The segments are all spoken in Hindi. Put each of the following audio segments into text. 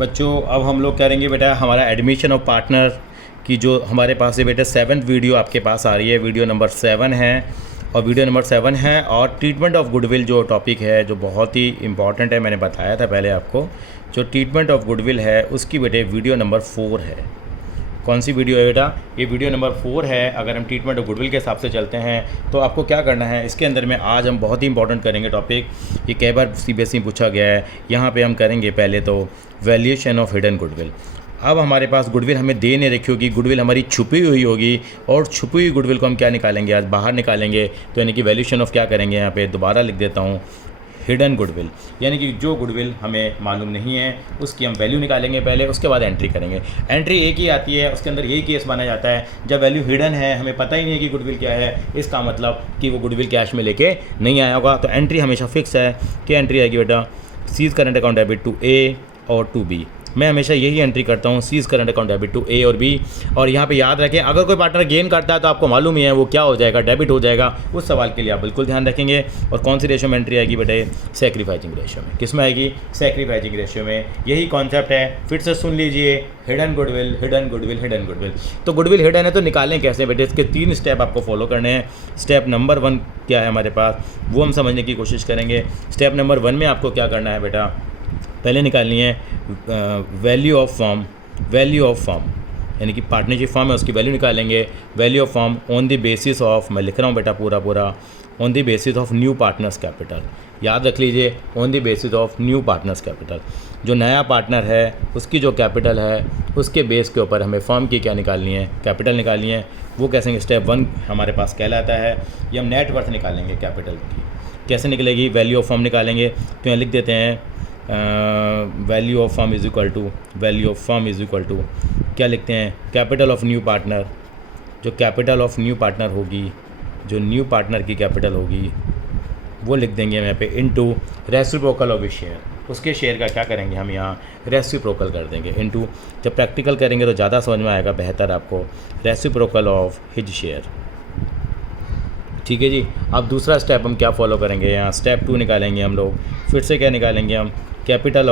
बच्चों अब हम लोग करेंगे बेटा हमारा एडमिशन ऑफ पार्टनर की जो हमारे पास है बेटा 7th वीडियो आपके पास आ रही है, वीडियो नंबर 7 है और वीडियो नंबर 7 है। और ट्रीटमेंट ऑफ गुडविल जो टॉपिक है जो बहुत ही इंपॉर्टेंट है, मैंने बताया था पहले आपको, जो ट्रीटमेंट ऑफ गुडविल है उसकी बेटे वीडियो नंबर 4 है। कौन सी वीडियो है बेटा? ये वीडियो नंबर 4 है। अगर हम ट्रीटमेंट ऑफ गुडविल के हिसाब से चलते हैं तो आपको क्या करना है इसके अंदर में, आज हम बहुत ही इंपॉर्टेंट करेंगे टॉपिक, ये कई बार CBSE पूछा गया है। यहाँ पे हम करेंगे पहले तो वैल्यूएशन ऑफ हिडन गुडविल। अब हमारे पास गुडविल हमें दे नहीं रखी होगी, गुडविल हमारी छुपी हुई होगी और छुपी हुई गुडविल को हम क्या निकालेंगे, आज बाहर निकालेंगे। तो यानी कि वैल्यूएशन ऑफ क्या करेंगे, यहाँ पे दोबारा लिख देता हूँ, हिडन गुडविल, यानी कि जो गुडविल हमें मालूम नहीं है उसकी हम वैल्यू निकालेंगे पहले, उसके बाद एंट्री करेंगे। एंट्री एक ही आती है, उसके अंदर यही केस माना जाता है जब वैल्यू हिडन है, हमें पता ही नहीं है कि गुडविल क्या है, इसका मतलब कि वो गुडविल कैश में लेके नहीं आया होगा। तो एंट्री हमेशा फिक्स है कि एंट्री आएगी बेटा C's current account debit to A और टू बी। मैं हमेशा यही एंट्री करता हूँ, C's current account debit to A और बी। और यहाँ पे याद रखें, अगर कोई पार्टनर गेन करता है तो आपको मालूम ही है वो क्या हो जाएगा, डेबिट हो जाएगा। उस सवाल के लिए आप बिल्कुल ध्यान रखेंगे। और कौन सी रेशियो में एंट्री आएगी बेटे? सैक्रिफाइसिंग रेशियो में। किस में आएगी? सैक्रिफाइसिंग रेशियो में। यही कॉन्सेप्ट है, फिर से सुन लीजिए, hidden goodwill, hidden goodwill, hidden goodwill. तो गुडविल हिडन है तो निकालें कैसे बेटे? इसके 3 स्टेप आपको फॉलो करने हैं। स्टेप नंबर 1 क्या है हमारे पास, वो हम समझने की कोशिश करेंगे। स्टेप नंबर 1 में आपको क्या करना है बेटा, पहले निकालनी है value of form. Value of form यानी कि पार्टनरशिप फॉर्म है उसकी वैल्यू निकालेंगे। Value of form on the basis of, मैं लिख रहा हूँ बेटा पूरा on the basis of new partners capital. याद रख लीजिए, on the basis of new partners capital. जो नया पार्टनर है उसकी जो कैपिटल है उसके बेस के ऊपर हमें फॉर्म की क्या निकालनी है, कैपिटल निकालनी है। वो कैसे? स्टेप 1 हमारे पास कहलाता है, ये हम नेट वर्थ निकालेंगे कैपिटल की। कैसे निकलेगी? वैल्यू ऑफ फॉर्म निकालेंगे। तो यहाँ लिख देते हैं value of form is equal to, value of form is equal to क्या लिखते हैं, कैपिटल ऑफ न्यू पार्टनर। जो कैपिटल ऑफ न्यू पार्टनर होगी, जो न्यू पार्टनर की कैपिटल होगी वो लिख देंगे हम यहाँ पे इनटू रेसिप्रोकल ऑफ शेयर। उसके शेयर का क्या करेंगे हम यहाँ रेसिप्रोकल कर देंगे इनटू, जब प्रैक्टिकल करेंगे तो ज़्यादा समझ में आएगा बेहतर आपको, रेसिप्रोकल ऑफ हिज शेयर। ठीक है जी। अब दूसरा स्टेप हम क्या फॉलो करेंगे, यहाँ स्टेप 2 निकालेंगे हम लोग। फिर से क्या निकालेंगे हम, कैपिटल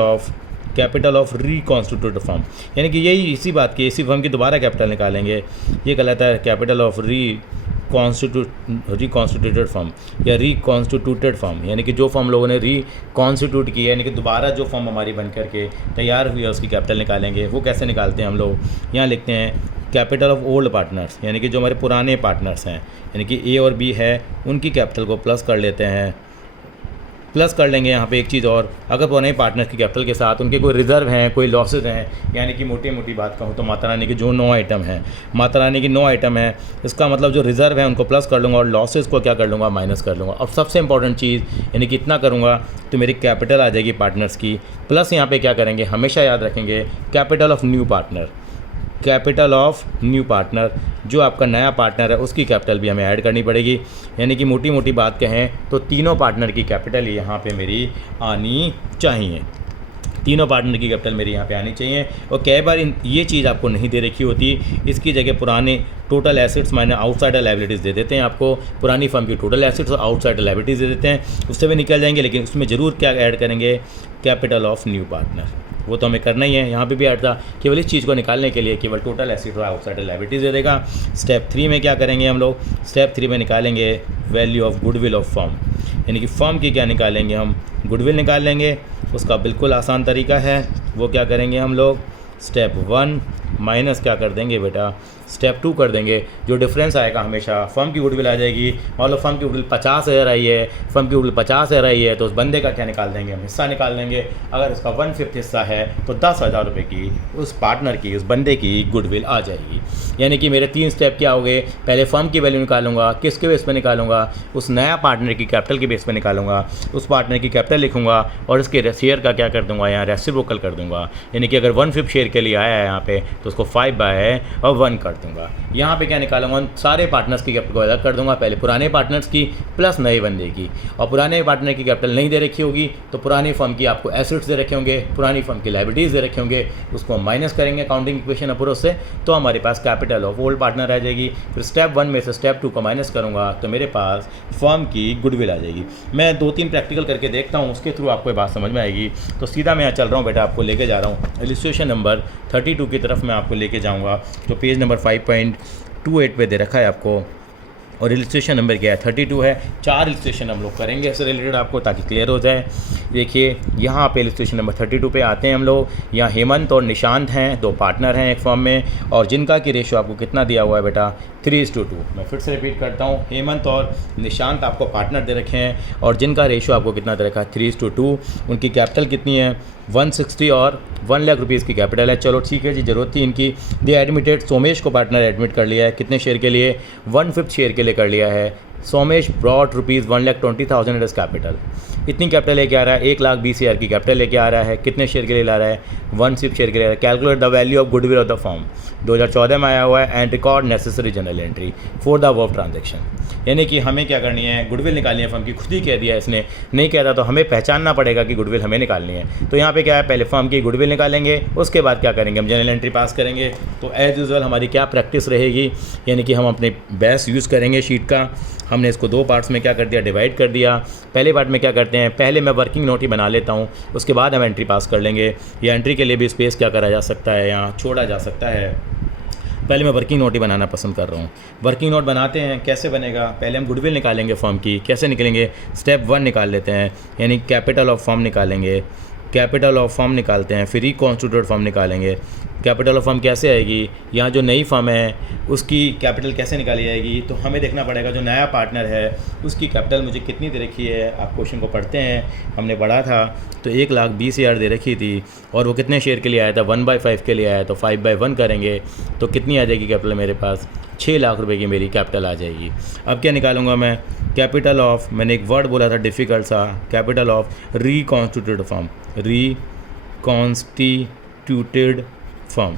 ऑफ रिकॉन्स्टिट्यूटेड फॉर्म, यानी कि यही इसी बात की, इसी फॉर्म की दोबारा कैपिटल निकालेंगे। ये कहलाता है कैपिटल ऑफ रिकॉन्स्टिट्यूटेड फॉर्म या रिकॉन्स्टिट्यूटेड फॉर्म, यानी कि जो फॉर्म लोगों ने रिकॉन्स्टिट्यूट की है, यानी कि दोबारा जो फॉर्म हमारी बन करके तैयार हुई है उसकी कैपिटल निकालेंगे। वो कैसे निकालते हैं हम लोग, यहाँ लिखते हैं कैपिटल ऑफ ओल्ड पार्टनर्स, यानी कि जो हमारे पुराने पार्टनर्स हैं, यानी कि ए और बी है, उनकी कैपिटल को प्लस कर लेते हैं। प्लस कर लेंगे यहाँ पे एक चीज़ और, अगर पुराने पार्टनर्स की कैपिटल के साथ उनके कोई रिजर्व हैं, कोई लॉसेज हैं, यानी कि मोटी बात कहूँ तो माता रानी की जो 9 आइटम हैं, माता रानी की 9 आइटम है, इसका मतलब जो रिजर्व है उनको प्लस कर लूँगा और लॉसेज को क्या कर लूँगा, माइनस कर लूँगा। अब सबसे इंपॉर्टेंट चीज़, यानी कि इतना करूँगा तो मेरी कैपिटल आ जाएगी पार्टनर्स की, प्लस यहाँ पे क्या करेंगे, हमेशा याद रखेंगे capital of new partner. Capital of new partner, जो आपका नया पार्टनर है उसकी कैपिटल भी हमें ऐड करनी पड़ेगी। यानी कि मोटी बात कहें तो तीनों पार्टनर की कैपिटल यहाँ पे मेरी आनी चाहिए, तीनों पार्टनर की कैपिटल मेरी यहाँ पे आनी चाहिए। और कई बार ये चीज़ आपको नहीं दे रखी होती, इसकी जगह पुराने total assets minus outsider liabilities दे देते हैं आपको, पुरानी फर्म की टोटल एसेट्स और आउटसाइडर लायबिलिटीज़ दे देते हैं, उससे भी निकल जाएंगे। लेकिन उसमें ज़रूर क्या ऐड करेंगे, कैपिटल ऑफ न्यू पार्टनर, वो तो हमें करना ही है। यहाँ पे भी ऐड था, केवल इस चीज़ को निकालने के लिए केवल टोटल एसेट और आउटसाइडर लायबिलिटीज़ दे देगा। स्टेप 3 में क्या करेंगे हम लोग, स्टेप 3 में निकालेंगे value of goodwill of form, यानी कि फॉर्म की क्या निकालेंगे हम, गुडविल निकाल लेंगे। उसका बिल्कुल आसान तरीका है, वो क्या करेंगे हम लोग, स्टेप 1 माइनस क्या कर देंगे बेटा, स्टेप 2 कर देंगे। जो डिफरेंस आएगा हमेशा, फर्म की गुडविल आ जाएगी, मान लो फर्म की गुडविल 50,000 आई है, फर्म की गुडविल 50,000 आई है, तो उस बंदे का क्या निकाल देंगे हम, हिस्सा निकाल देंगे। अगर इसका 1/5 हिस्सा है तो 10,000 रुपये की उस पार्टनर की, उस बंदे की गुडविल आ जाएगी। यानी कि मेरे 3 स्टेप क्या हो गए, पहले फर्म की वैल्यू निकालूंगा, किसके बेस पर निकालूंगा, उस नया पार्टनर की कैपिटल के बेस पर निकालूंगा, उस पार्टनर की कैपिटल लिखूंगा और इसके शेयर का क्या कर दूंगा, यहाँ रेसिप्रोकल कर दूंगा। यानी कि अगर 1/5 शेयर के लिए आया है यहाँ पे तो उसको 5/1 कर दूंगा। यहाँ पे क्या निकालूंगा, उन सारे पार्टनर्स की कैपिटल को अलग कर दूंगा, पहले पुराने पार्टनर्स की प्लस नए बंदे की। और पुराने पार्टनर की कैपिटल नहीं दे रखी होगी तो पुरानी फर्म की आपको एसेट्स दे रखे होंगे, पुरानी फर्म की लायबिलिटीज़ दे रखे होंगे, उसको हम माइनस करेंगे अकाउंटिंग इक्वेशन अप्रोच से, तो हमारे पास कैपिटल ऑफ ओल्ड पार्टनर आ जाएगी। फिर स्टेप 1 में से स्टेप 2 को माइनस करूँगा तो मेरे पास फर्म की गुडविल आ जाएगी। मैं 2-3 प्रैक्टिकल करके देखता हूँ, उसके थ्रू आपको ये बात समझ में आएगी। तो सीधा मैं यहाँ चल रहा हूँ बेटा, आपको लेके जा रहा हूँ इलस्ट्रेशन नंबर 32 की तरफ मैं आपको लेके जाऊँगा, जो पेज नंबर 5.28 पे दे रखा है आपको। और इलस्ट्रेशन नंबर क्या है, 32 है। 4 इलस्ट्रेशन हम लोग करेंगे इससे रिलेटेड आपको, ताकि क्लियर हो जाए। देखिए यहाँ पे इलस्ट्रेशन नंबर 32 पे आते हैं हम लोग। यहाँ हेमंत और निशांत हैं, 2 पार्टनर हैं एक फर्म में, और जिनका की रेशियो आपको कितना दिया हुआ है बेटा, 3:2। मैं फिर से रिपीट करता हूँ, हेमंत और निशांत आपको पार्टनर दे रखे हैं, और जिनका रेशियो आपको कितना दे रखा है, 3:2। उनकी कैपिटल कितनी है, 160 और 1 लाख रुपीज़ की कैपिटल है। चलो ठीक है जी, ज़रूरत थी इनकी। दे एडमिटेड, सोमेश को पार्टनर एडमिट कर लिया है, कितने शेयर के लिए, 1/5 शेयर के लिए कर लिया है। Somesh brought ₹1,20,000 as capital. इतनी कैपिटल लेके आ रहा है, 1,20,000 की कैपिटल लेके आ रहा है। कितने शेयर के लिए ला रहा है, 1/6 शेयर के लिए। Calculate the value of goodwill of the firm, 2014 में आया हुआ है। And record necessary general entry for the above transaction. यानी कि हमें क्या करनी है, गुडविल निकालनी है फर्म की। खुद ही कह दिया इसने, नहीं कहता तो हमें पहचानना पड़ेगा कि गुडविल हमें निकालनी है। तो यहाँ पे क्या है, पहले फर्म की गुडविल निकालेंगे, उसके बाद क्या करेंगे, हम जनरल एंट्री पास करेंगे। तो एज़ यूजुअल हमारी क्या प्रैक्टिस रहेगी, यानी कि हम अपने बेस्ट यूज़ करेंगे शीट का। हमने इसको 2 पार्ट्स में क्या कर दिया, डिवाइड कर दिया। पहले पार्ट में क्या करते हैं, पहले मैं वर्किंग नोट ही बना लेता हूँ, उसके बाद हम एंट्री पास कर लेंगे। या एंट्री के लिए भी स्पेस क्या करा जा सकता है, यहाँ छोड़ा जा सकता है। पहले मैं वर्किंग नोट ही बनाना पसंद कर रहा हूँ। वर्किंग नोट बनाते हैं, कैसे बनेगा, पहले हम गुडविल निकालेंगे फर्म की। कैसे निकलेंगे, स्टेप 1 निकाल लेते हैं, यानी कैपिटल ऑफ फर्म निकालेंगे। कैपिटल ऑफ फर्म निकालते हैं, फिर रिकॉन्स्टिट्यूटेड फर्म निकालेंगे। कैपिटल ऑफ फर्म कैसे आएगी, यहाँ जो नई फर्म है उसकी कैपिटल कैसे निकाली जाएगी, तो हमें देखना पड़ेगा जो नया पार्टनर है उसकी कैपिटल मुझे कितनी दे रखी है। आप क्वेश्चन को पढ़ते हैं, हमने पढ़ा था तो 1,20,000 दे रखी थी, और वो कितने शेयर के लिए आया था, 1/5 के लिए आया। तो 5/1 करेंगे तो कितनी आ जाएगी कैपिटल, मेरे पास 6 लाख रुपए की मेरी कैपिटल आ जाएगी। अब क्या निकालूंगा मैं, कैपिटल ऑफ, मैंने एक वर्ड बोला था डिफ़िकल्ट सा, capital of reconstituted firm. Reconstituted firm,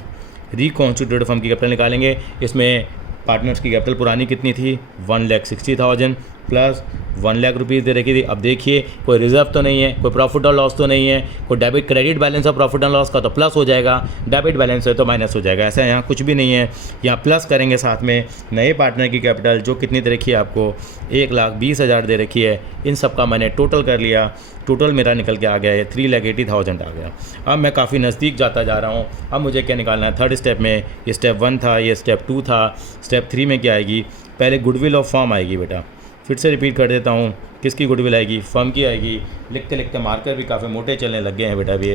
reconstituted firm की कैपिटल निकालेंगे। इसमें पार्टनर्स की कैपिटल पुरानी कितनी थी, 1,60,000 प्लस 1 लाख रुपीज़ दे रखी थी। अब देखिए कोई रिजर्व तो नहीं है, कोई प्रॉफिट और लॉस तो नहीं है, कोई डेबिट क्रेडिट बैलेंस है प्रॉफिट एंड लॉस का तो प्लस हो जाएगा, डेबिट बैलेंस है तो माइनस हो जाएगा। ऐसा यहाँ कुछ भी नहीं है, यहाँ प्लस करेंगे। साथ में नए पार्टनर की कैपिटल जो कितनी दे रखी है आपको, 1,20,000 दे रखी है। इन सब का मैंने टोटल कर लिया, टोटल मेरा निकल के आ गया है 3,80,000 आ गया। अब मैं काफ़ी नज़दीक जाता जा रहा हूँ। अब मुझे क्या निकालना है, थर्ड स्टेप में, ये स्टेप 1 था, ये स्टेप 2 था। स्टेप 3 में क्या आएगी, पहले गुडविल ऑफ फर्म आएगी बेटा। फिर से रिपीट कर देता हूँ, किसकी गुडविल आएगी, फर्म की आएगी। लिखते लिखते मार्कर भी काफ़ी मोटे चलने लग गए हैं बेटा अभी।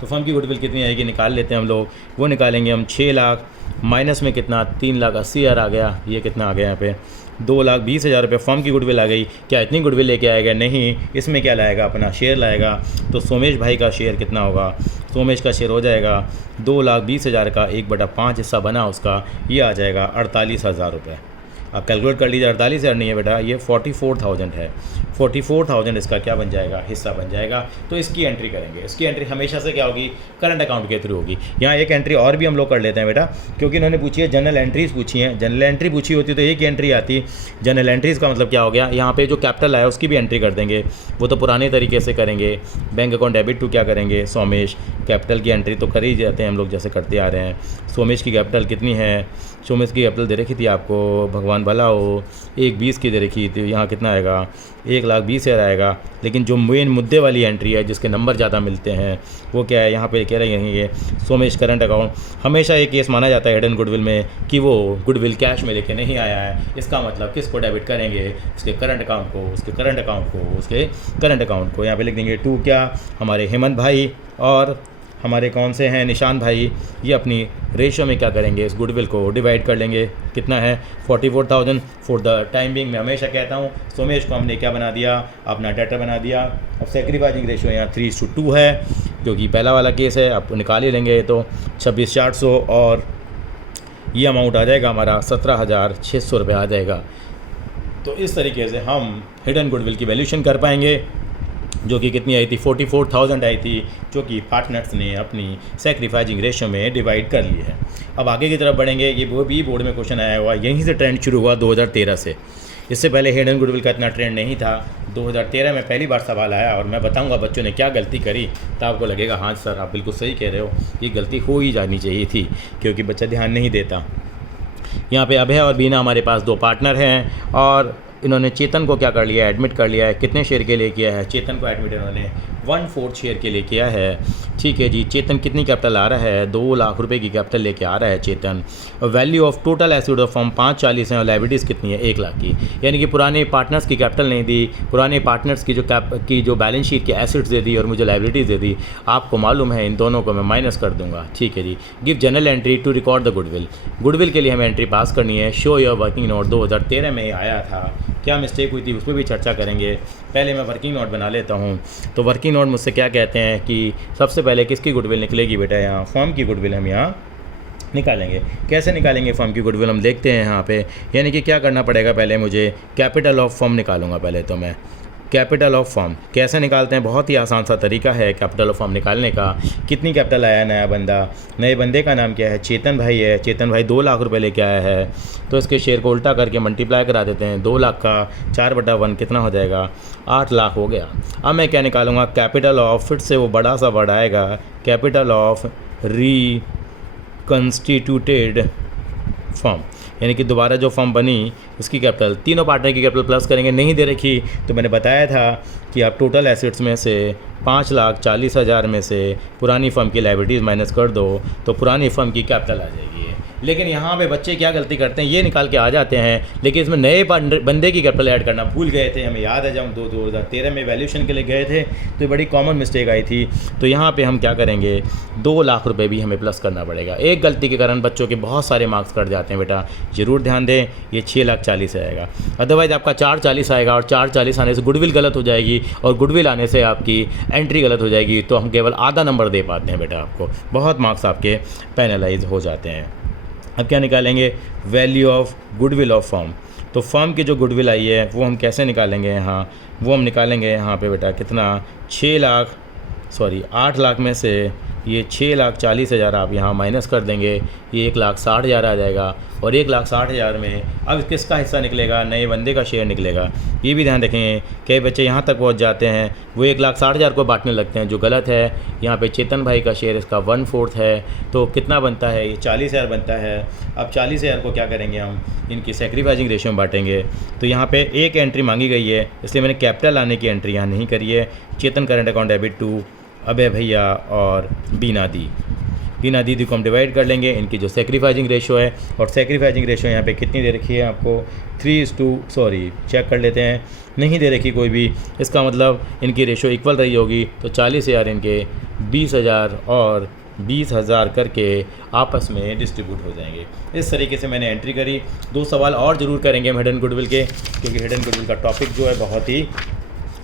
तो फर्म की गुडविल कितनी आएगी निकाल लेते हैं हम लोग। वो निकालेंगे हम 6 लाख माइनस में कितना, 3,80,000 आ गया। ये कितना आ गया यहाँ पे, 2,20,000 रुपये फर्म की गुडविल आ गई। क्या इतनी गुडविल लेके आएगा, नहीं, इसमें क्या लाएगा, अपना शेयर लाएगा। तो सोमेश भाई का शेयर कितना होगा, सोमेश का शेयर हो जाएगा 2,20,000 का 1/5 हिस्सा बना उसका, ये आ जाएगा 48,000 रुपये। आप कैलकुलेट कर लीजिए, 48,000 नहीं है बेटा, ये 44,000 है। 44,000 इसका क्या बन जाएगा, हिस्सा बन जाएगा। तो इसकी एंट्री करेंगे। इसकी एंट्री हमेशा से क्या होगी, करंट अकाउंट के थ्रू होगी। यहाँ एक एंट्री और भी हम लोग कर लेते हैं बेटा, क्योंकि इन्होंने पूछी है जनरल एंट्रीज़ पूछी हैं। जनरल एंट्री पूछी होती तो एक ही एंट्री आती। जनरल एंट्रीज़ का मतलब क्या हो गया, यहाँ पे जो कैपिटल आया उसकी भी एंट्री कर देंगे। वो तो पुराने तरीके से करेंगे, बैंक अकाउंट डेबिट टू क्या करेंगे, सोमेश। कैपिटल की एंट्री तो कर ही जाते हैं हम लोग, जैसे करते आ रहे हैं। सोमेश की कैपिटल कितनी है, सोमेश की कैपिटल दे रखी थी आपको, भगवान भला हो, 1,20 की दे रखी थी। यहाँ कितना आएगा, 1,20,000 आएगा। लेकिन जो मेन मुद्दे वाली एंट्री है, जिसके नंबर ज़्यादा मिलते हैं, वो क्या है, यहाँ पे कह रहे हैं ये सोमेश करंट अकाउंट। हमेशा एक केस माना जाता है हिडन गुडविल में कि वो गुडविल कैश में लेके नहीं आया है। इसका मतलब किसको डेबिट करेंगे, उसके करंट अकाउंट को, उसके करंट अकाउंट को, उसके करंट अकाउंट को। यहाँ पे लिख देंगे 2 क्या, हमारे हेमंत भाई और हमारे कौन से हैं, निशान भाई। ये अपनी रेशियो में क्या करेंगे, इस गुडविल को डिवाइड कर लेंगे। कितना है, 44,000। फॉर द टाइम बिंग मैं हमेशा कहता हूँ सोमेश को हमने क्या बना दिया, अपना डेटर बना दिया। अब सैक्रिफाइसिंग रेशियो यहाँ 3:2 है, क्योंकि पहला वाला केस है। आप निकाल ही लेंगे तो 26,400, और ये अमाउंट आ जाएगा हमारा 17,600 रुपये आ जाएगा। तो इस तरीके से हम हिडन गुडविल की वैल्यूशन कर पाएंगे। जो कि कितनी आई थी 44,000 आई थी, जो कि पार्टनर्स ने अपनी सेक्रीफाइजिंग रेशो में डिवाइड कर ली है। अब आगे की तरफ बढ़ेंगे। ये वो भी बोर्ड में क्वेश्चन आया हुआ, यहीं से ट्रेंड शुरू हुआ 2013 से। इससे पहले हिडन गुडविल का इतना ट्रेंड नहीं था। 2013 में पहली बार सवाल आया और मैं बताऊंगा बच्चों ने क्या गलती करी, तो आपको लगेगा हाँ सर आप बिल्कुल सही कह रहे हो, ये गलती हो ही जानी चाहिए थी, क्योंकि बच्चा ध्यान नहीं देता। यहाँ पे अभय और बीना हमारे पास 2 पार्टनर हैं और इन्होंने चेतन को क्या कर लिया है, एडमिट कर लिया है। कितने शेयर के लिए किया है? चेतन को एडमिट इन्होंने 1/4 शेयर के लिए किया है। ठीक है जी। चेतन कितनी कैपिटल आ रहा है? 2 लाख रुपए की कैपिटल लेके आ रहा है Chetan. Value of total asset of firm 540 है और लाइबिलिटीज़ कितनी है? 1 लाख की। यानी कि पुराने पार्टनर्स की कैपिटल नहीं दी, पुराने पार्टनर्स की जो बैलेंस शीट के एसेट्स दे दी और मुझे लाइबिलिटीज़ दे दी। आपको मालूम है इन दोनों को मैं माइनस कर दूंगा। ठीक है जी। Give general entry to record the goodwill. Goodwill के लिए हमें एंट्री पास करनी है। शो योर वर्किंग नोट 2013 में आया था, क्या मिस्टेक हुई थी उस पर भी चर्चा करेंगे। पहले मैं वर्किंग नोट बना लेता हूँ। तो वर्किंग नोट मुझसे क्या कहते हैं कि सबसे पहले किसकी गुडविल निकलेगी बेटा? यहाँ फर्म की गुडविल हम यहाँ निकालेंगे। कैसे निकालेंगे फर्म की गुडविल हम देखते हैं यहाँ पे। यानी कि क्या करना पड़ेगा, पहले मुझे कैपिटल ऑफ फर्म निकालूंगा। पहले तो मैं कैपिटल ऑफ फर्म कैसे निकालते हैं, बहुत ही आसान सा तरीका है कैपिटल ऑफ फर्म निकालने का। कितनी कैपिटल आया? नया बंदा, नए बंदे का नाम क्या है? चेतन भाई है। चेतन भाई 2 लाख रुपए लेके आया है, तो इसके शेयर को उल्टा करके मल्टीप्लाई करा देते हैं। 2 लाख का 4/1 कितना हो जाएगा? 8 लाख हो गया। अब मैं क्या निकालूंगा? कैपिटल ऑफ, फिर से वो बड़ा सा वर्ड आएगा, कैपिटल ऑफ रिकंस्टिट्यूटेड फर्म, यानी कि दोबारा जो फर्म बनी उसकी कैपिटल। तीनों पार्टनर की कैपिटल प्लस करेंगे। नहीं दे रखी तो मैंने बताया था कि आप टोटल एसेट्स में से 5,40,000 में से पुरानी फर्म की लायबिलिटीज़ माइनस कर दो तो पुरानी फर्म की कैपिटल आ जाएगी। लेकिन यहाँ पे बच्चे क्या गलती करते हैं, ये निकाल के आ जाते हैं, लेकिन इसमें नए बंदे की कैपिटल ऐड करना भूल गए थे। हमें याद है जब हम 2013 में वैल्यूएशन के लिए गए थे तो ये बड़ी कॉमन मिस्टेक आई थी। तो यहाँ पे हम क्या करेंगे, 2 लाख रुपए भी हमें प्लस करना पड़ेगा। एक गलती के कारण बच्चों के बहुत सारे मार्क्स कट जाते हैं बेटा, ज़रूर ध्यान दें। ये 6,40,000 आएगा, अदरवाइज़ आपका 440 आएगा और 440 आने से गुडविल गलत हो जाएगी और गुडविल आने से आपकी एंट्री गलत हो जाएगी। तो हम केवल आधा नंबर दे पाते हैं बेटा आपको, बहुत मार्क्स आपके पेनलाइज हो जाते हैं। अब क्या निकालेंगे? Value of goodwill of firm. तो फर्म की जो गुडविल आई है वो हम कैसे निकालेंगे? यहाँ वो हम निकालेंगे यहाँ पे बेटा कितना, 8 लाख में से ये 6,40,000 आप यहाँ माइनस कर देंगे, ये 1,60,000 आ जाएगा। और 1,60,000 में अब किसका हिस्सा निकलेगा? नए बंदे का शेयर निकलेगा। ये भी ध्यान रखेंगे, कई बच्चे यहाँ तक पहुँच जाते हैं वो 1,60,000 को बांटने लगते हैं, जो गलत है। यहाँ पे चेतन भाई का शेयर इसका 1/4 है, तो कितना बनता है? ये 40,000 बनता है। अब 40,000 को क्या करेंगे हम, इनकी सेक्रीफाइजिंग रेशियो में बांटेंगे। तो यहाँ पे एक एंट्री मांगी गई है, इसलिए मैंने कैपिटल आने की एंट्री यहाँ नहीं करी है। चेतन करेंट अकाउंट डेबिट टू अभय भैया और बीना दीदी को हम डिवाइड कर लेंगे। इनकी जो सेक्रीफाइजिंग रेशो है, और सेक्रीफाइजिंग रेशो यहाँ पे कितनी दे रखी है आपको? 3:, चेक कर लेते हैं, नहीं दे रखी कोई भी। इसका मतलब इनकी रेशो इक्वल रही होगी। तो 40,000 इनके 20,000 और 20,000 करके आपस में डिस्ट्रीब्यूट हो जाएंगे। इस तरीके से मैंने एंट्री करी। 2 सवाल और ज़रूर करेंगे हम हिडन गुडविल के, क्योंकि हिडन गुडविल का टॉपिक जो है बहुत ही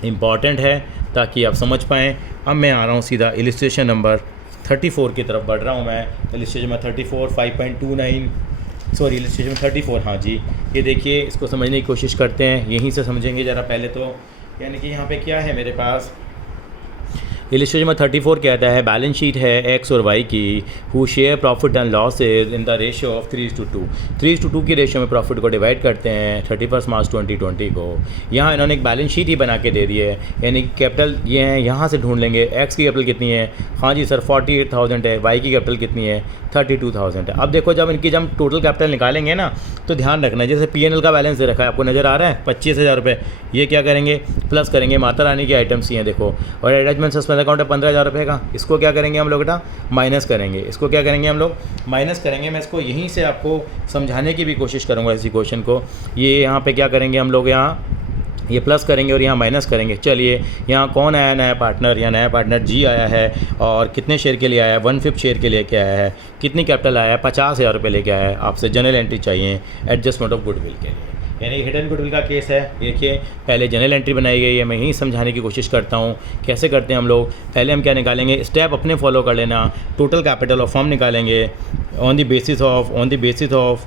इम्पॉर्टेंट है, ताकि आप समझ पाएँ। अब मैं आ रहा हूँ सीधा इलिस्ट्रेशन नंबर 34 की तरफ बढ़ रहा हूँ मैं। इलिस्ट्रेशन में 34 5.29 इलिस्ट्रेशन में 34, हाँ जी। ये देखिए, इसको समझने की कोशिश करते हैं, यहीं से समझेंगे ज़रा पहले तो। यानी कि यहाँ पे क्या है मेरे पास, इलिस्ट्रेशन में 34 कहता है बैलेंस शीट है एक्स और वाई की, who share profit and losses in the ratio of 3:2। 3:2 की रेशियो में प्रॉफिट को डिवाइड करते हैं 31 मार्च 2020 को। यहाँ इन्होंने एक बैलेंस शीट ही बना के दे दी है, यानी कैपिटल ये है, यहाँ से ढूंढ लेंगे। एक्स की कैपिटल कितनी है? हाँ जी सर 48,000 है। वाई की कैपिटल कितनी है? 32,000 है। अब देखो, जब टोटल कैपिटल निकालेंगे ना, तो ध्यान रखना, जैसे P&L का बैलेंस दे रखा है, आपको नज़र आ रहा है 25,000 रुपये। ये क्या करेंगे? प्लस करेंगे। माता रानी की आइटम्स ही हैं देखो। और अटैचमेंट सस्पेंस अकाउंट है 15,000 रुपये का, इसको क्या करेंगे हम लोग बेटा? माइनस करेंगे। इसको क्या करेंगे हम लोग? माइनस करेंगे। मैं इसको यहीं से आपको समझाने की भी कोशिश करूँगा इसी क्वेश्चन को। ये यहाँ पे क्या करेंगे हम लोग, यहाँ ये प्लस करेंगे और यहाँ माइनस करेंगे। चलिए, यहाँ कौन आया नया पार्टनर? यहाँ नया पार्टनर जी आया है, और कितने शेयर के लिए आया है? 1/5 शेयर के लिए क्या आया है? कितनी कैपिटल आया है? 50,000 रुपये लेके आया है। आपसे जनरल एंट्री चाहिए एडजस्टमेंट ऑफ गुडविल के लिए, यानी हिडन गुडविल का केस है। देखिए, पहले जनरल एंट्री बनाई गई है, मैं यही समझाने की कोशिश करता हूँ कैसे करते हैं हम लोग। पहले हम क्या निकालेंगे, स्टेप अपने फॉलो कर लेना। टोटल कैपिटल ऑफ फर्म निकालेंगे on the basis of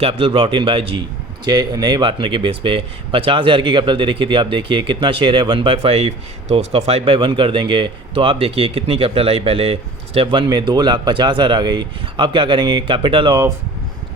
capital brought in by G. नए पार्टनर के बेस पे 50,000 की कैपिटल दे रखी थी। आप देखिए कितना शेयर है 1/5, तो उसका 5/1 कर देंगे तो आप देखिए कितनी कैपिटल आई। पहले स्टेप 1 में 2,50,000 आ गई। अब क्या करेंगे, कैपिटल ऑफ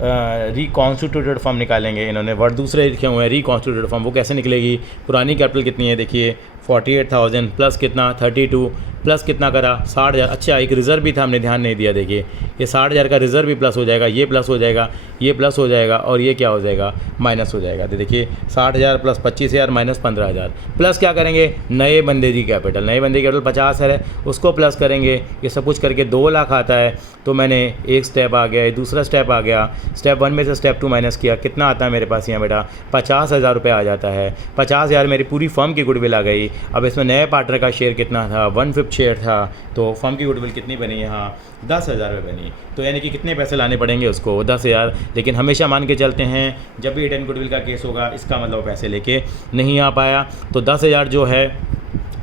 रिकॉन्स्टिट्यूटेड फॉर्म निकालेंगे। इन्होंने वर्ड दूसरे लिखे हुए हैं रिकॉन्स्टिट्यूटेड फॉर्म, वो कैसे निकलेगी। पुरानी कैपिटल कितनी है देखिए 48,000 प्लस कितना 32 प्लस कितना करा 60,000। अच्छा एक रिज़र्व भी था, हमने ध्यान नहीं दिया। देखिए ये 60,000 का रिज़र्व भी प्लस हो जाएगा, ये प्लस हो जाएगा, ये प्लस हो जाएगा और ये क्या हो जाएगा माइनस हो जाएगा। तो देखिए 60,000 प्लस 25,000 माइनस 15,000। प्लस क्या करेंगे, नए बंदे की कैपिटल, नए बंदे की कैपिटल 50,000 है, उसको प्लस करेंगे। ये सब कुछ करके 2 लाख आता है। तो मैंने एक स्टेप आ गया, दूसरा स्टेप आ गया। स्टेप 1 में से स्टेप 2 माइनस किया, कितना आता है मेरे पास यहाँ बेटा 50,000 रुपये आ जाता है। 50,000 मेरी पूरी फर्म की गुडविल आ गई। अब इसमें नए पार्टनर का शेयर कितना था 1/5 शेयर था, तो फर्म की गुडविल कितनी बनी यहाँ 10,000 रुपये बनी। तो यानी कि कितने पैसे लाने पड़ेंगे उसको 10,000। लेकिन हमेशा मान के चलते हैं जब भी हिडन गुडविल का केस होगा इसका मतलब पैसे लेके नहीं आ पाया। तो 10,000 जो है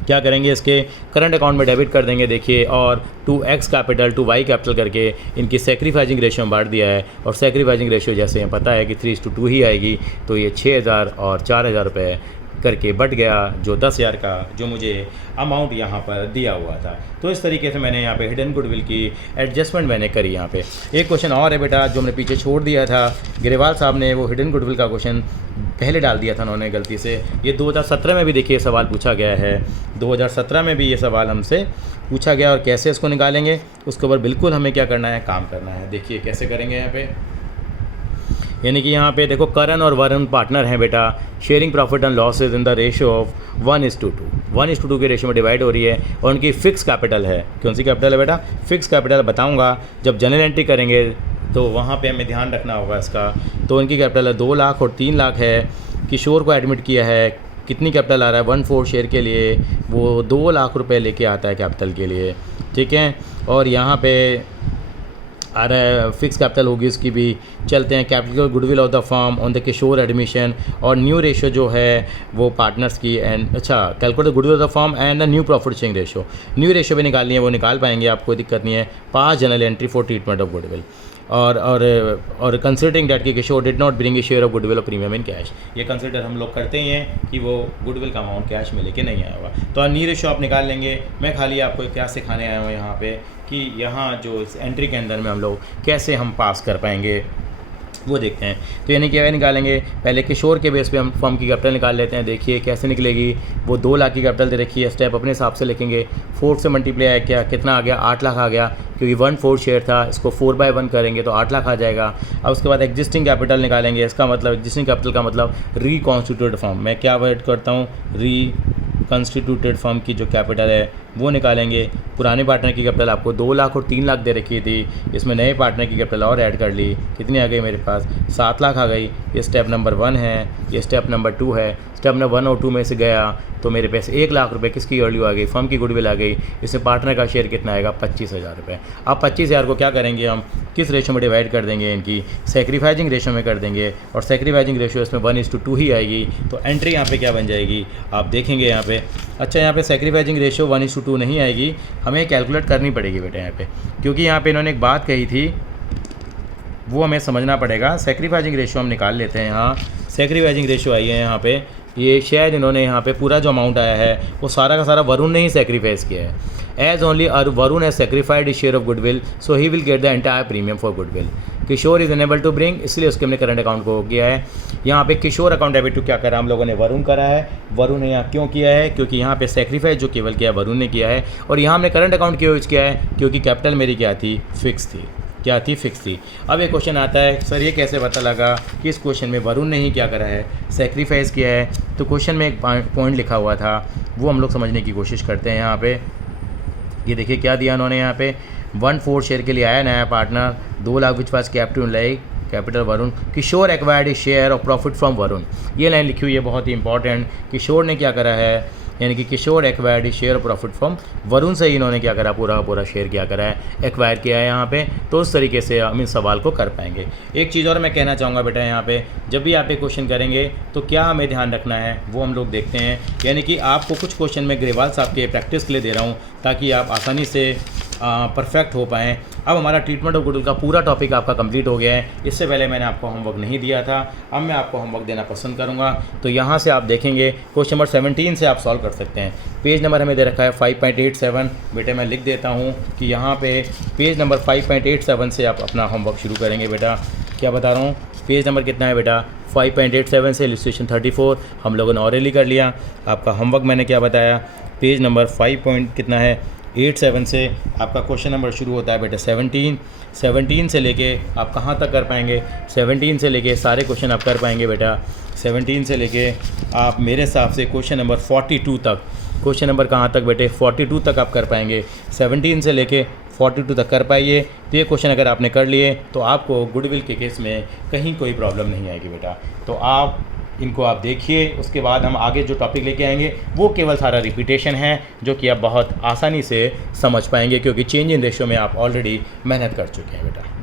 क्या करेंगे, इसके करंट अकाउंट में डेबिट कर देंगे। देखिए और 2x कैपिटल 2y कैपिटल करके इनकी सैक्रिफाइजिंग रेशियो में बांट दिया है। और सैक्रिफाइजिंग रेशियो जैसे हमें पता है कि 3:2 ही आएगी। तो ये 6,000 और 4,000 रुपये करके बट गया जो 10,000 का जो मुझे अमाउंट यहाँ पर दिया हुआ था। तो इस तरीके से मैंने यहाँ पे हिडन गुडविल की एडजस्टमेंट मैंने करी। यहाँ पे एक क्वेश्चन और है बेटा जो मैंने पीछे छोड़ दिया था, ग्रेवाल साहब ने वो हिडन गुडविल का क्वेश्चन पहले डाल दिया था उन्होंने गलती से। ये 2017 में भी देखिए सवाल पूछा गया है, 2017 में भी ये सवाल हमसे पूछा गया। और कैसे इसको निकालेंगे उसके ऊपर बिल्कुल हमें क्या करना है, काम करना है। देखिए कैसे करेंगे यहाँ पे, यानी कि यहाँ पे देखो करण और वरुण पार्टनर हैं बेटा। Sharing profit and losses in the ratio of 1:2, 1:2 के रेशियो में डिवाइड हो रही है। और उनकी फिक्स कैपिटल है, कौन सी कैपिटल है बेटा, फिक्स कैपिटल बताऊँगा जब जनरल एंट्री करेंगे तो वहाँ पे हमें ध्यान रखना होगा इसका। तो उनकी कैपिटल है 2 लाख और 3 लाख है। किशोर को एडमिट किया है, कितनी कैपिटल आ रहा है 1/4 शेयर के लिए, वो 2 लाख रुपये लेके आता है कैपिटल के लिए, ठीक है। और यहाँ पे आ रहा है फिक्स कैपिटल होगी उसकी भी। चलते हैं capital goodwill of the firm on the Kishore admission और न्यू रेशियो जो है वो पार्टनर्स की एंड अच्छा calculate goodwill of the firm and the new profit sharing ratio. New ratio भी निकालनी है, वो निकाल पाएंगे आप, कोई दिक्कत नहीं है। 5 general entry for treatment of goodwill और कंसिडरिंग डैट कि Kishore did not bring a share of goodwill और प्रीमियम इन कैश। ये कंसिडर हम लोग करते ही हैं कि वो गुडविल का अमाउंट कैश में लेके नहीं आया होगा। तो न्यू रेशियो आप निकाल लेंगे। मैं खाली आपको क्या सिखाने आया हूँ यहाँ पे कि यहाँ जो इस एंट्री के अंदर में हम लोग कैसे हम पास कर पाएंगे वो देखते हैं। तो यानी क्या निकालेंगे, पहले किशोर के बेस पे हम फर्म की कैपिटल निकाल लेते हैं। देखिए कैसे निकलेगी, वो 2 लाख की कैपिटल दे रखी है। स्टेप अपने हिसाब से लिखेंगे, 4 से मल्टीप्लाई किया कितना आ गया 8 लाख आ गया, क्योंकि 1/4 शेयर था। इसको 4/1 करेंगे तो 8 लाख आ जाएगा। अब उसके बाद एग्जिस्टिंग कैपिटल निकालेंगे। इसका मतलब एग्जिस्टिंग कैपिटल का मतलब रिकॉन्स्टिट्यूटेड फर्म, मैं क्या वर्ड करता हूँ कंस्टिट्यूटेड फर्म की जो कैपिटल है वो निकालेंगे। पुराने पार्टनर की कैपिटल आपको 2 लाख और 3 लाख दे रखी थी, इसमें नए पार्टनर की कैपिटल और ऐड कर ली, कितनी आ गई मेरे पास 7 लाख आ गई। ये स्टेप नंबर 1 है, ये स्टेप नंबर 2 है। स्टेप नंबर 1 और 2 में से गया तो मेरे पास 1 लाख रुपए किसकी वैल्यू आ गई, फर्म की गुडविल आ गई। इसमें पार्टनर का शेयर कितना आएगा 25,000 रुपये। अब 25,000 को क्या करेंगे हम, किस रेशो में डिवाइड कर देंगे, इनकी सैक्रिफाइजिंग रेशो में कर देंगे। और सैक्रिफाइजिंग रेशो इसमें 1:2 ही आएगी। तो एंट्री यहाँ पे क्या बन जाएगी आप देखेंगे यहाँ पे। अच्छा यहाँ पे सैक्रिफाइजिंग रेशो 1:2 नहीं आएगी, हमें कैलकुलेट करनी पड़ेगी बेटा यहाँ पे, क्योंकि यहाँ पे इन्होंने एक बात कही थी वो हमें समझना पड़ेगा। सैक्रिफाइजिंग रेशो हम निकाल लेते हैं। यहाँ सैक्रिफाइजिंग रेशो आई है यहाँ पे, ये शायद इन्होंने यहाँ पे पूरा जो अमाउंट आया है वो सारा का सारा वरुण ने ही सैक्रिफाइस किया है। As only Varun has sacrificed share of goodwill so he will get the entire premium for goodwill. Kishore is unable to bring, इसलिए उसके हमने करंट अकाउंट को किया है। यहाँ पे किशोर अकाउंट डेबिट टू क्या करा हम लोगों ने, वरुण करा है। वरुण ने यहाँ क्यों किया है, क्योंकि यहाँ पे सैक्रिफाइस जो केवल किया वरुण ने किया है। और यहाँ हमने करंट अकाउंट क्यों यूज किया है, क्योंकि कैपिटल मेरी क्या थी, फिक्स थी। क्या थी, फिक्स थी। अब एक क्वेश्चन आता है सर ये कैसे पता लगा कि इस क्वेश्चन में वरुण ने ही क्या करा है, सैक्रिफाइस किया है। तो क्वेश्चन में एक पॉइंट लिखा हुआ था वो हम लोग समझने की कोशिश करते हैं। यहाँ पे ये देखिए क्या दिया उन्होंने, यहाँ पे 1/4 शेयर के लिए आया नया partner, 2 lakh which was capital like capital Varun. Kishore acquired share of profit from Varun, ये लाइन लिखी हुई है बहुत ही इंपॉर्टेंट। किशोर ने क्या करा है, यानी कि Kishore acquired share of profit from Varun से ही इन्होंने क्या करा, पूरा शेयर क्या करा है, एक्वायर किया है यहाँ पे। तो उस तरीके से हम इस सवाल को कर पाएंगे। एक चीज़ और मैं कहना चाहूँगा बेटा, यहाँ पे जब भी आप एक क्वेश्चन करेंगे तो क्या हमें ध्यान रखना है वो हम लोग देखते हैं। यानी कि आपको कुछ क्वेश्चन मैं ग्रेवाल साहब के प्रैक्टिस के लिए दे रहा हूँ ताकि आप आसानी से परफेक्ट हो पाएँ। अब हमारा ट्रीटमेंट ऑफ गुडविल का पूरा टॉपिक आपका कंप्लीट हो गया है। इससे पहले मैंने आपको होमवर्क नहीं दिया था, अब मैं आपको होमवर्क देना पसंद करूँगा। तो यहाँ से आप देखेंगे क्वेश्चन नंबर 17 से आप सॉल्व कर सकते हैं। पेज नंबर हमें दे रखा है 5.87। बेटे मैं लिख देता हूँ कि यहाँ पे पेज नंबर 5.87 से आप अपना होमवर्क शुरू करेंगे। बेटा क्या बता रहा हूँ, पेज नंबर कितना है बेटा, 5.87 से इलस्ट्रेशन 34 हम लोगों ने ऑरेली कर लिया। आपका होमवर्क मैंने क्या बताया, पेज नंबर 5.87 से आपका क्वेश्चन नंबर शुरू होता है बेटा 17 से लेके आप कहाँ तक कर पाएंगे, 17 से लेके सारे क्वेश्चन आप कर पाएंगे बेटा। 17 से लेके आप मेरे हिसाब से क्वेश्चन नंबर 42 तक, क्वेश्चन नंबर कहाँ तक बेटे 42 तक आप कर पाएंगे। 17 से लेके 42 तक कर पाइए तो ये क्वेश्चन अगर आपने कर लिए तो आपको गुडविल के केस में कहीं कोई प्रॉब्लम नहीं आएगी बेटा। तो आप इनको आप देखिए, उसके बाद हम आगे जो टॉपिक लेके आएंगे वो केवल सारा रिपीटेशन है, जो कि आप बहुत आसानी से समझ पाएंगे क्योंकि चेंज इन रेशियो में आप ऑलरेडी मेहनत कर चुके हैं बेटा।